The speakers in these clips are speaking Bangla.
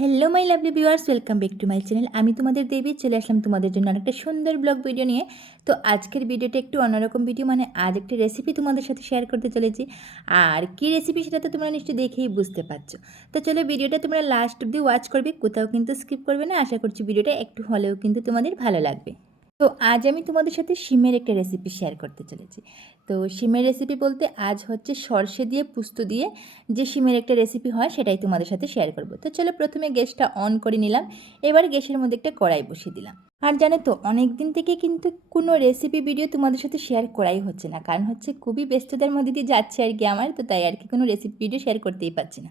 Hello my lovely viewers welcome back to my channel আমি তোমাদের দেবী, চলে আসলাম তোমাদের জন্য অনেকটা সুন্দর ব্লগ ভিডিও নিয়ে। তো আজকের ভিডিওটা একটু অন্যরকম ভিডিও মানে আজ একটা রেসিপি তোমাদের সাথে শেয়ার করতে চলেছি। আর কি রেসিপি সেটা তো তোমরা নিশ্চয়ই দেখেই বুঝতে পারছ। তো চলো ভিডিওটা তোমরা লাস্ট অব্দি ওয়াচ করবে, কোথাও কিন্তু স্কিপ করবে না। আশা করছি ভিডিওটা একটু হলেও কিন্তু তোমাদের ভালো লাগবে। তো আজ আমি তোমাদের সাথে শিমের একটা রেসিপি শেয়ার করতে চলেছি। তো শিমের রেসিপি বলতে আজ হচ্ছে সর্ষে দিয়ে পুস্ত দিয়ে যে শিমের একটা রেসিপি হয় সেটাই তোমাদের সাথে শেয়ার করব। তো চলো প্রথমে গ্যাসটা অন করে নিলাম, এবার গ্যাসের মধ্যে একটা কড়াই বসিয়ে দিলাম। আর জানো তো অনেক দিন থেকে কিন্তু কোনো রেসিপি ভিডিও তোমাদের সাথে শেয়ার করাই হচ্ছে না, কারণ হচ্ছে খুবই ব্যস্ততার মধ্যে দিয়ে যাচ্ছে আর কি আমার, তো তাই আর কি কোনো রেসিপি ভিডিও শেয়ার করতেই পারছি না।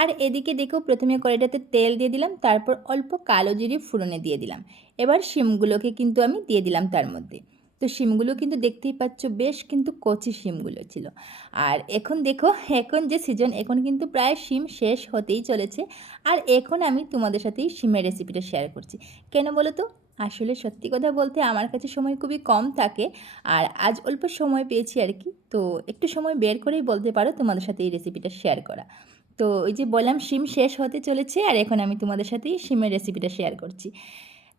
আর এদিকে দেখো, প্রথমে কড়াইটাতে তেল দিয়ে দিলাম, তারপর অল্প কালো জিরে ফোড়নে দিয়ে দিলাম। এবার শিমগুলোকে কিন্তু আমি দিয়ে দিলাম তার মধ্যে। তো শিমগুলো কিন্তু দেখতেই পাচ্ছ বেশ কিন্তু কচি শিমগুলো ছিল। আর এখন দেখো, এখন যে সিজন এখন কিন্তু প্রায় শিম শেষ হতেই চলেছে। আর এখন আমি তোমাদের সাথেই শিমের রেসিপিটা শেয়ার করছি। কেন বলো তো? আসলে সত্যি কথা বলতে আমার কাছে সময় খুবই কম থাকে। আর আজ অল্প সময় পেয়েছি আর কি। তো একটু সময় বের করেই বলতে পারো তোমাদের সাথে এই রেসিপিটা শেয়ার করা। তো ওই যে বললাম, শিম শেষ হতে চলেছে। আর এখন আমি তোমাদের সাথেই শিমের রেসিপিটা শেয়ার করছি।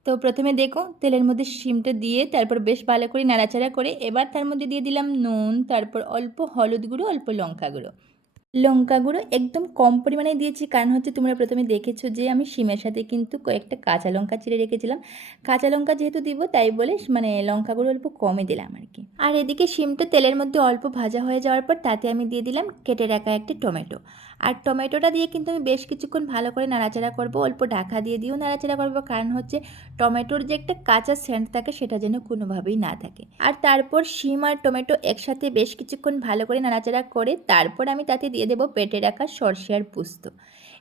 তো প্রথমে দেখো, তেলের মধ্যে শিমটা দিয়ে তারপর বেশ ভালো করে নাড়াচাড়া করে এবার তার মধ্যে দিয়ে দিলাম নুন, তারপর অল্প হলুদ গুঁড়ো, অল্প লঙ্কা গুঁড়ো। লঙ্কা গুঁড়ো একদম কম পরিমাণে দিয়েছি। কারণ হচ্ছে তোমরা প্রথমে দেখেছ যে আমি শিমের সাথে কিন্তু কয়েকটা কাঁচা লঙ্কা চিড়ে রেখেছিলাম। কাঁচা লঙ্কা যেহেতু দিব, তাই বলে মানে লঙ্কা গুঁড়ো অল্প কমে দিলাম আর কি। আর এদিকে শিমটা তেলের মধ্যে অল্প ভাজা হয়ে যাওয়ার পর তাতে আমি দিয়ে দিলাম কেটে রাখা একটা টমেটো। আর টমেটোটা দিয়ে কিন্তু আমি বেশ কিছুক্ষণ ভালো করে নাড়াচাড়া করব। অল্প ঢাকা দিয়ে দিয়েও নাড়াচাড়া করব। কারণ হচ্ছে টমেটোর যে একটা কাঁচা সেন্ট থাকে সেটা যেন কোনোভাবেই না থাকে। আর তারপর শিম আর টমেটো একসাথে বেশ কিছুক্ষণ ভালো করে নাড়াচাড়া করে তারপর আমি তাতে দিয়ে দেবো পেটে রাখা সর্ষে আর পুস্ত।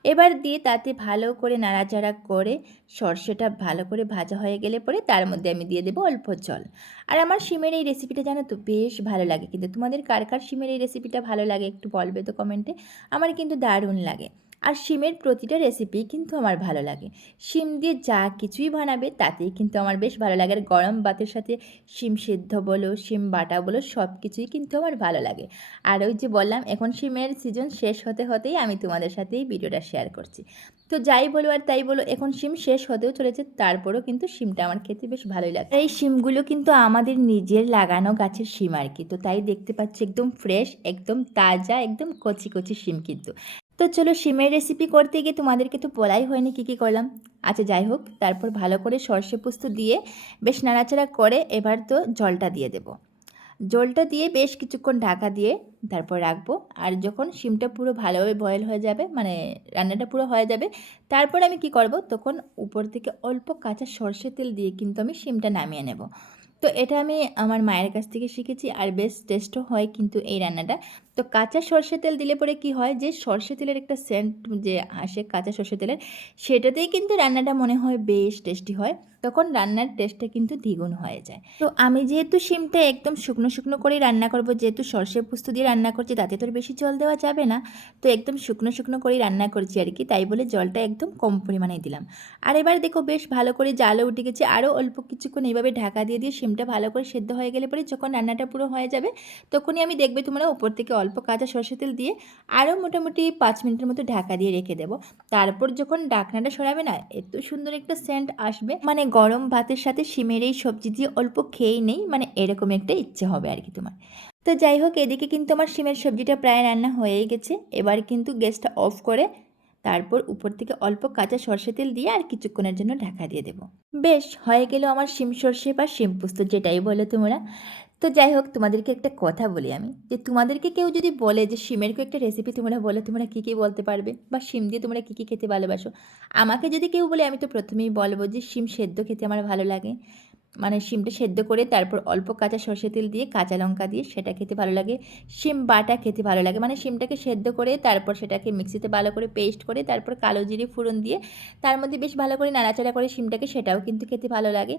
এবার দিয়ে তাতে ভালো করে নাড়াচাড়া করে সর্ষেটা ভালো করে ভাজা হয়ে গেলে পরে তার মধ্যে আমি দিয়ে দেবো অল্প জল। আর আমার সিমের এই রেসিপিটা জানো তো বেশ ভালো লাগে। কিন্তু তোমাদের কার কার সিমের এই রেসিপিটা ভালো লাগে একটু বলবে তো কমেন্টে আমার কিন্তু দারুণ লাগে। আর শিমের প্রতিটা রেসিপি কিন্তু আমার ভালো লাগে। শিম দিয়ে যা কিছুই বানাবে তাতেই কিন্তু আমার বেশ ভালো লাগে। আর গরম ভাতের সাথে শিম সিদ্ধ বলো, শিম বাটা বলো সব কিছুই কিন্তু আমার ভালো লাগে। আর ওই যে বললাম, এখন শিমের সিজন শেষ হতে হতেই আমি তোমাদের সাথে এই ভিডিওটা শেয়ার করছি। তো যাই বলো আর তাই বলো, এখন শিম শেষ হতেও চলেছে, তারপরেও কিন্তু শিমটা আমার খেতে বেশ ভালোই লাগে। এই শিমগুলো কিন্তু আমাদের নিজের লাগানো গাছের শিম আর কি। তো তাই দেখতে পাচ্ছি, একদম ফ্রেশ একদম তাজা, একদম কচি কচি শিম কিন্তু। তো চলো সিমের রেসিপি করতে গিয়ে তোমাদেরকে তো বলাই হয়নি কী কী করলাম। আচ্ছা যাই হোক, তারপর ভালো করে সর্ষে পুস্ত দিয়ে বেশ নাড়াচাড়া করে এবার তো জলটা দিয়ে দেব। জলটা দিয়ে বেশ কিছুক্ষণ ঢাকা দিয়ে তারপর রাখব। আর যখন শিমটা পুরো ভালোভাবে বয়েল হয়ে যাবে মানে রান্নাটা পুরো হয়ে যাবে, তারপর আমি কি করব? তখন উপর থেকে অল্প কাঁচা সর্ষে তেল দিয়ে কিন্তু আমি শিমটা নামিয়ে নেব। তো এটা আমি আমার মায়ের কাছ থেকে শিখেছি আর বেশ টেস্টও হয় কিন্তু এই রান্নাটা। তো কাঁচা সর্ষে তেল দিলে পরে কি হয় যে সর্ষে তেলের একটা সেন্ট যে আসে কাঁচা সর্ষে তেলের, সেটাতেই কিন্তু রান্নাটা মনে হয় বেশ টেস্টি হয়। তখন রান্নার টেস্টটা কিন্তু দ্বিগুণ হয়ে যায়। তো আমি যেহেতু শিমটা একদম শুকনো শুকনো করেই রান্না করব, যেহেতু সর্ষে পুস্ত দিয়ে রান্না করছি, তাতে তো বেশি জল দেওয়া যাবে না। তো একদম শুকনো শুকনো করেই রান্না করছি আর কি, তাই বলে জলটা একদম কম পরিমাণে দিলাম। আর এবার দেখো বেশ ভালো করে জালও উঠে গেছে, আরও অল্প কিছুক্ষণ এইভাবে ঢাকা দিয়ে দিয়ে শিমটা ভালো করে সেদ্ধ হয়ে গেলে পরে যখন রান্নাটা পুরো হয়ে যাবে, তখনই আমি দেখবে তোমরা উপর থেকে অল্প কাঁচা সর্ষে তেল দিয়ে আরও মোটামুটি পাঁচ মিনিটের মতো ঢাকা দিয়ে রেখে দেবো। তারপর যখন ডাকনাটা সরাবে না, এত সুন্দর একটা সেন্ট আসবে। মানে গরম ভাতের সাথে শিমের এই সবজি দিয়ে অল্প খেয়েই নেই মানে এরকম একটা ইচ্ছে হবে আর কি তোমার। তো যাই হোক, এদিকে কিন্তু আমার শিমের সবজিটা প্রায় রান্না হয়েই গেছে। এবার কিন্তু গ্যাসটা অফ করে তারপর উপর থেকে অল্প কাঁচা সর্ষে তেল দিয়ে আর কিছুক্ষণের জন্য ঢাকা দিয়ে দেবো। বেশ, হয়ে গেল আমার শিম সর্ষে বা শিম পুস্ত যেটাই বলো তোমরা। তো যাই হোক, তোমাদেরকে একটা কথা বলি আমি, যে তোমাদেরকে কেউ যদি বলে যে শিমের একটা রেসিপি তোমরা বলো, তোমরা কী কী বলতে পারবে? বা শিম দিয়ে তোমরা কী কী খেতে ভালোবাসো? আমাকে যদি কেউ বলে, আমি তো প্রথমেই বলব যে শিম সেদ্ধ খেতে আমার ভালো লাগে। মানে শিমটা সেদ্ধ করে তারপর অল্প কাঁচা সর্ষে তেল দিয়ে কাঁচা লঙ্কা দিয়ে সেটা খেতে ভালো লাগে। শিম বাটা খেতে ভালো লাগে। মানে শিমটাকে সেদ্ধ করে তারপর সেটাকে মিক্সিতে ভালো করে পেস্ট করে তারপর কালো জিরে ফোড়ন দিয়ে তার মধ্যে বেশ ভালো করে নাড়াচাড়া করে শিমটাকে সেটাও কিন্তু খেতে ভালো লাগে।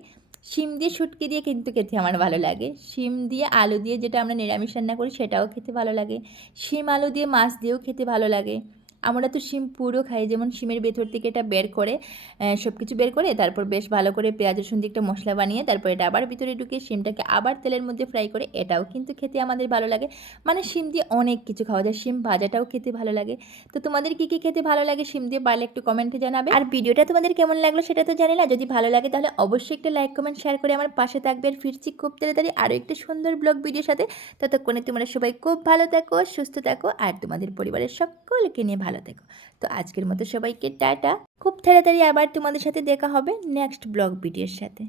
শিম দিয়ে শুটকি দিয়ে কিন্তু খেতে আমার ভালো লাগে। শিম দিয়ে আলু দিয়ে যেটা আমরা নিরামিষ রান্না করি সেটাও খেতে ভালো লাগে। শিম আলু দিয়ে মাছ দিয়েও খেতে ভালো লাগে। আমরা তো শিম পুরো খাই, যেমন শিমের ভেতর থেকে এটা বের করে সব কিছু বের করে, তারপর বেশ ভালো করে পেঁয়াজ, রসুন দিয়ে একটা মশলা বানিয়ে, তারপর এটা আবার ভিতরে ঢুকে শিমটাকে আবার তেলের মধ্যে ফ্রাই করে, এটাও কিন্তু খেতে আমাদের ভালো লাগে। মানে শিম দিয়ে অনেক কিছু খাওয়া যায়, শিম ভাজাটাও খেতে ভালো লাগে। তো তোমাদের কী কী খেতে ভালো লাগে শিম দিয়ে পারলে একটু কমেন্টে জানাবে। আর ভিডিওটা তোমাদের কেমন লাগল সেটা তো জানি না, যদি ভালো লাগে তাহলে অবশ্যই একটা লাইক কমেন্ট শেয়ার করে আমার পাশে থাকবে। আর ফিরছি খুব তাড়াতাড়ি আরও একটা সুন্দর ব্লগ ভিডিওর সাথে। ততক্ষণে তোমরা সবাই খুব ভালো থাকো, সুস্থ থাকো, আর তোমাদের পরিবারের সকলকে নিয়ে ভালো থেকো। তো আজকের মতো সবাইকে টাটা। খুব তাড়াতাড়ি আবার তোমাদের সাথে দেখা হবে নেক্সট ব্লগ ভিডিওর সাথে।